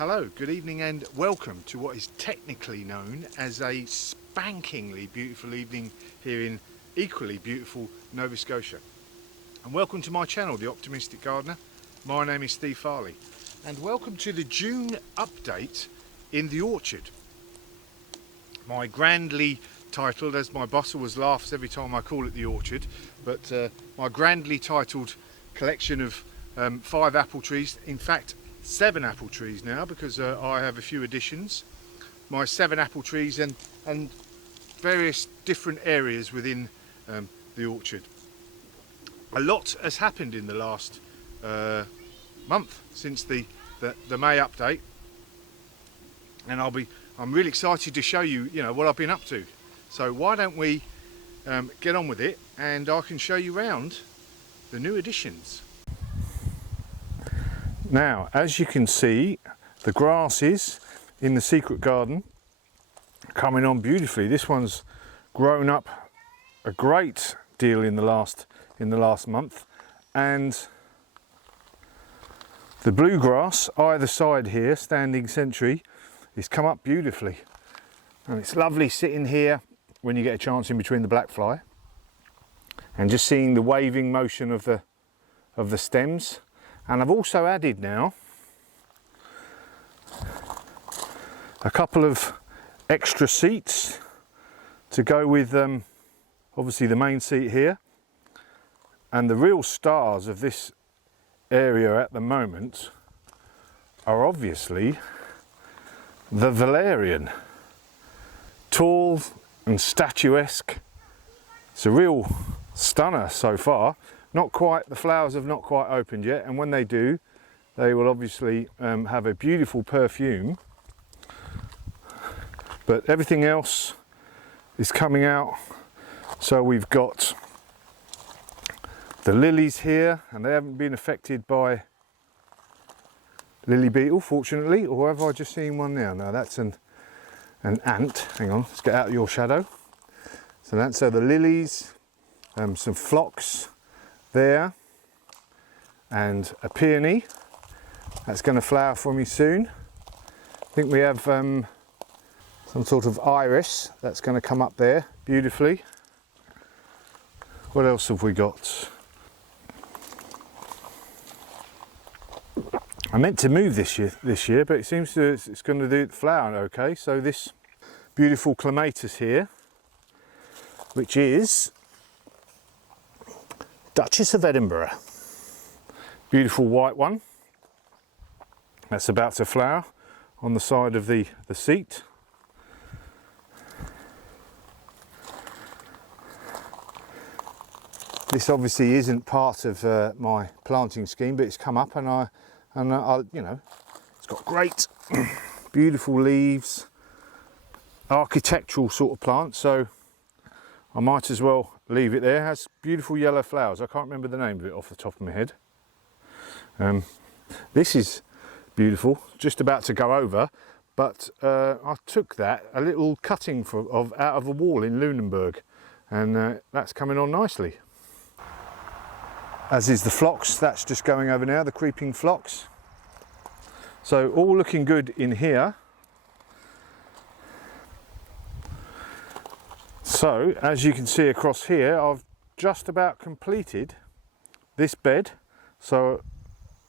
Hello, good evening and welcome to what is technically known as a spankingly beautiful evening here in equally beautiful Nova Scotia. And welcome to my channel, The Optimistic Gardener. My name is Steve Farley and welcome to the June update in the orchard. My grandly titled, as my boss always laughs every time I call it the orchard, but my grandly titled collection of 5 apple trees, in fact 7 apple trees now, because I have a few additions. My 7 apple trees and various different areas within the orchard. A lot has happened in the last month since the May update, and I'm really excited to show you, what I've been up to. So why don't we get on with it, and I can show you around the new additions. Now, as you can see, the grasses in the secret garden are coming on beautifully. This one's grown up a great deal in the last month, and the bluegrass either side here, standing sentry, has come up beautifully. And it's lovely sitting here when you get a chance in between the black fly and just seeing the waving motion of the stems. And I've also added now a couple of extra seats to go with obviously the main seat here. And the real stars of this area at the moment are obviously the valerian. Tall and statuesque. It's a real stunner so far. Not quite, the flowers have not quite opened yet, and when they do, they will obviously have a beautiful perfume. But everything else is coming out. So we've got the lilies here, and they haven't been affected by lily beetle, fortunately. Or have I just seen one now? No, that's an ant. Hang on, let's get out of your shadow. So that's the lilies, some phlox there, and a peony that's going to flower for me soon. I think we have some sort of iris that's going to come up there beautifully. What else have we got? I meant to move this year, but it seems it's going to do the flower okay. So this beautiful clematis here, which is Duchess of Edinburgh, beautiful white one, that's about to flower on the side of the seat. This obviously isn't part of my planting scheme, but it's come up, and I it's got great beautiful leaves, architectural sort of plant, so I might as well leave it there. It has beautiful yellow flowers. I can't remember the name of it off the top of my head. This is beautiful, just about to go over, but I took that, a little cutting out of a wall in Lunenburg, and that's coming on nicely. As is the phlox, that's just going over now, the creeping phlox. So all looking good in here. So, as you can see across here, I've just about completed this bed. So,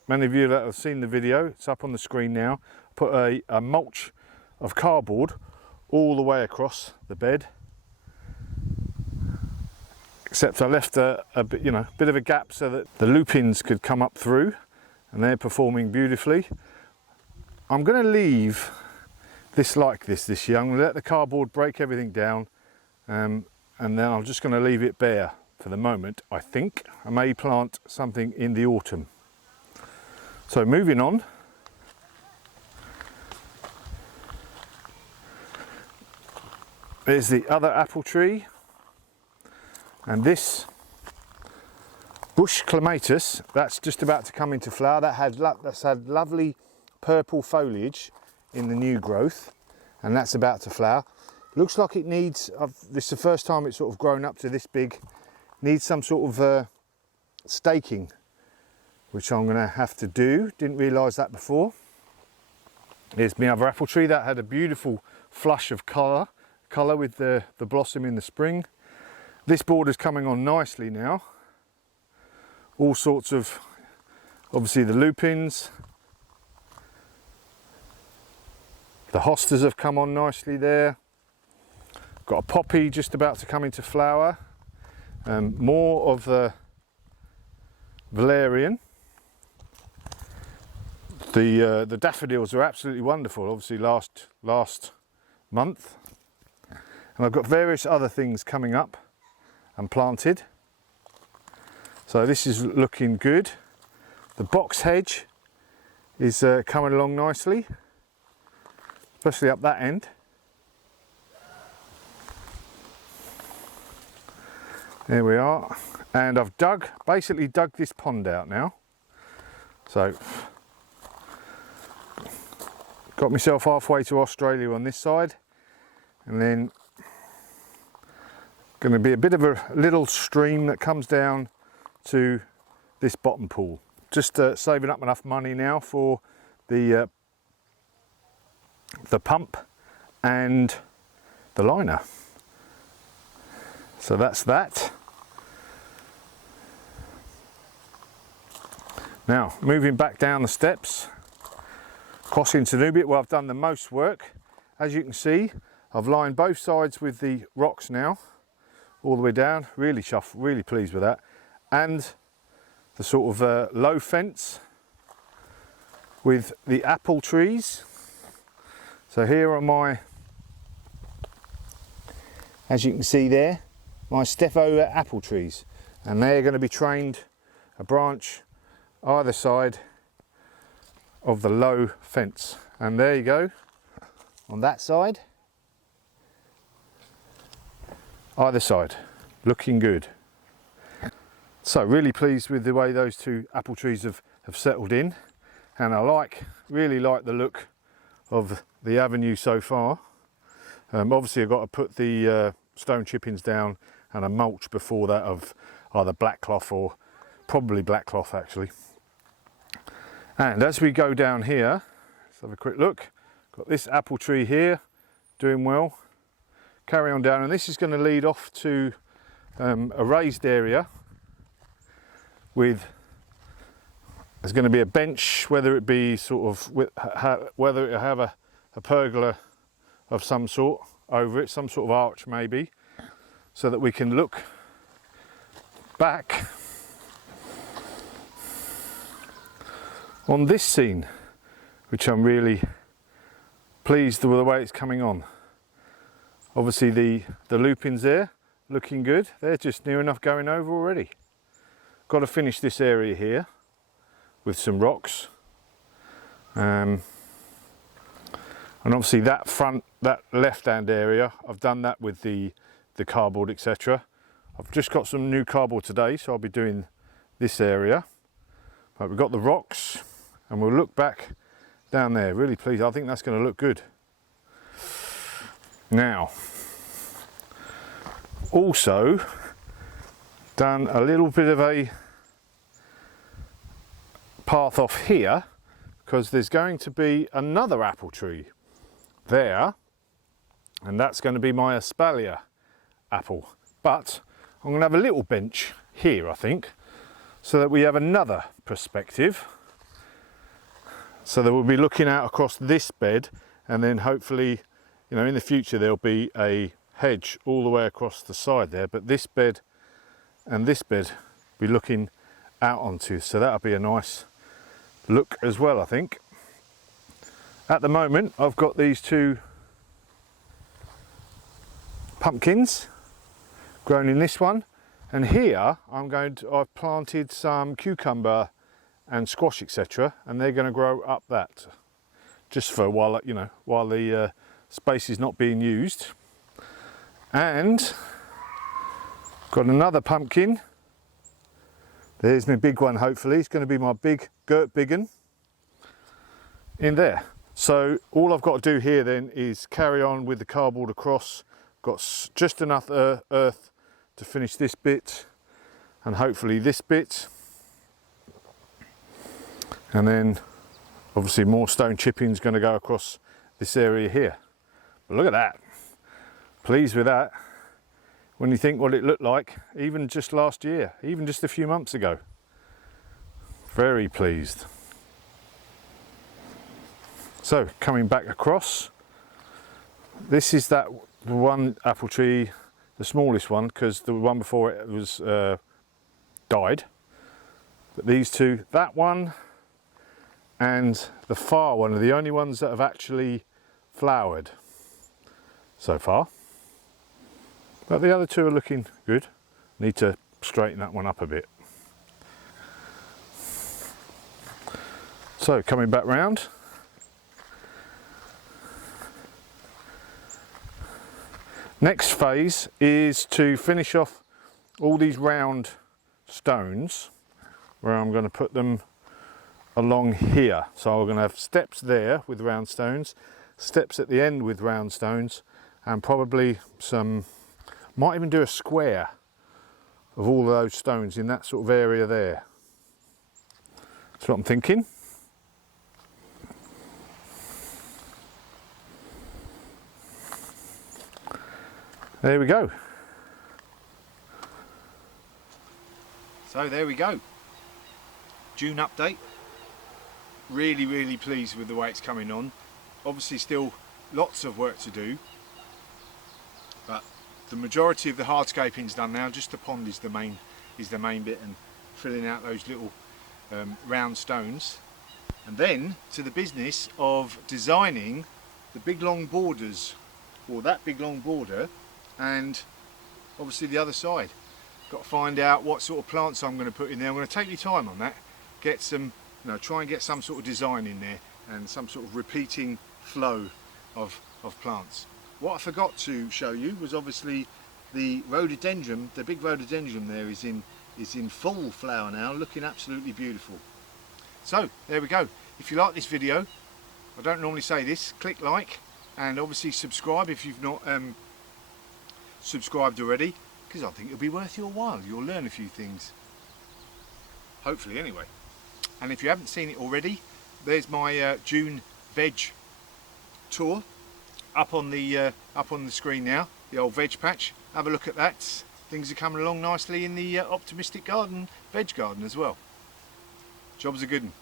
many of you that have seen the video, it's up on the screen now. Put a mulch of cardboard all the way across the bed. Except I left a bit of a gap so that the lupins could come up through, and they're performing beautifully. I'm going to leave this like this year. I'm going to let the cardboard break everything down. And then I'm just going to leave it bare for the moment, I think. I may plant something in the autumn. So moving on. There's the other apple tree. And this bush clematis, that's just about to come into flower. That's had lovely purple foliage in the new growth, and that's about to flower. Looks like it needs, this is the first time it's sort of grown up to this big, needs some sort of staking, which I'm going to have to do. Didn't realise that before. Here's my other apple tree that had a beautiful flush of colour with the blossom in the spring. This border's coming on nicely now. All sorts of, obviously the lupins, the hostas have come on nicely there. Got a poppy just about to come into flower. More of the valerian. The daffodils are absolutely wonderful, obviously last month. And I've got various other things coming up and planted. So this is looking good. The box hedge is coming along nicely, especially up that end. There we are. And I've basically dug this pond out now. So got myself halfway to Australia on this side, and then going to be a bit of a little stream that comes down to this bottom pool. Just saving up enough money now for the pump and the liner. So that's that. Now moving back down the steps, crossing to Nubit, where I've done the most work. As you can see, I've lined both sides with the rocks now, all the way down. Really chuffed, really pleased with that. And the sort of low fence with the apple trees. So here are my, as you can see there, my Steffo apple trees, and they're going to be trained a branch either side of the low fence. And there you go, on that side, either side, looking good. So really pleased with the way those two apple trees have settled in, and I really like the look of the avenue so far. Obviously I've got to put the stone chippings down and a mulch before that of either black cloth or probably black cloth actually. And as we go down here, let's have a quick look. Got this apple tree here doing well. Carry on down, and this is going to lead off to a raised area with, there's going to be a bench, whether it be sort of whether it have a pergola of some sort over it, some sort of arch maybe, so that we can look back on this scene, which I'm really pleased with the way it's coming on. Obviously the lupins there looking good, they're just near enough going over already. Got to finish this area here with some rocks, and obviously that left hand area, I've done that with the cardboard, etc. I've just got some new cardboard today, so I'll be doing this area. But we've got the rocks, and we'll look back down there. Really pleased. I think that's going to look good. Now, also done a little bit of a path off here, because there's going to be another apple tree there, and that's going to be my espalier apple. But I'm going to have a little bench here, I think, so that we have another perspective, so that we'll be looking out across this bed, and then hopefully, you know, in the future there'll be a hedge all the way across the side there, but this bed and this bed be looking out onto, so that'll be a nice look as well, I think. At the moment I've got these two pumpkins grown in this one, and here I've planted some cucumber and squash, etc., and they're going to grow up that, just for while, you know, while the space is not being used. And got another pumpkin. There's my big one, hopefully. It's going to be my big Gert Biggin in there. So all I've got to do here then is carry on with the cardboard across. Got just enough earth to finish this bit, and hopefully this bit. And then Obviously more stone chipping is going to go across this area here. But look at that. Pleased with that. When you think what it looked like, even just last year, even just a few months ago. Very pleased. So coming back across, this is that one apple tree, the smallest one, because the one before it was died. But these two, that one and the far one, are the only ones that have actually flowered so far. But the other two are looking good. Need to straighten that one up a bit. So coming back round. Next phase is to finish off all these round stones, where I'm going to put them along here. So we're going to have steps there with round stones, steps at the end with round stones, and probably some, might even do a square of all of those stones in that sort of area there. That's what I'm thinking. There we go. So there we go. June update. Really pleased with the way it's coming on. Obviously still lots of work to do, but the majority of the hardscaping's done now. Just the pond is the main bit, and filling out those little round stones, and then to the business of designing the big long borders, or that big long border, and obviously the other side. Got to find out what sort of plants I'm going to put in there. I'm going to take my time on that, get some, try and get some sort of design in there and some sort of repeating flow of plants. What I forgot to show you was obviously the rhododendron. The big rhododendron there is in full flower now, looking absolutely beautiful. So there we go. If you like this video, I don't normally say this, click like, and obviously subscribe if you've not subscribed already, because I think it'll be worth your while. You'll learn a few things, hopefully anyway. And if you haven't seen it already, there's my June veg tour up on the screen now, the old veg patch. Have a look at that. Things are coming along nicely in the Optimistic Garden veg garden as well. Job's a good one.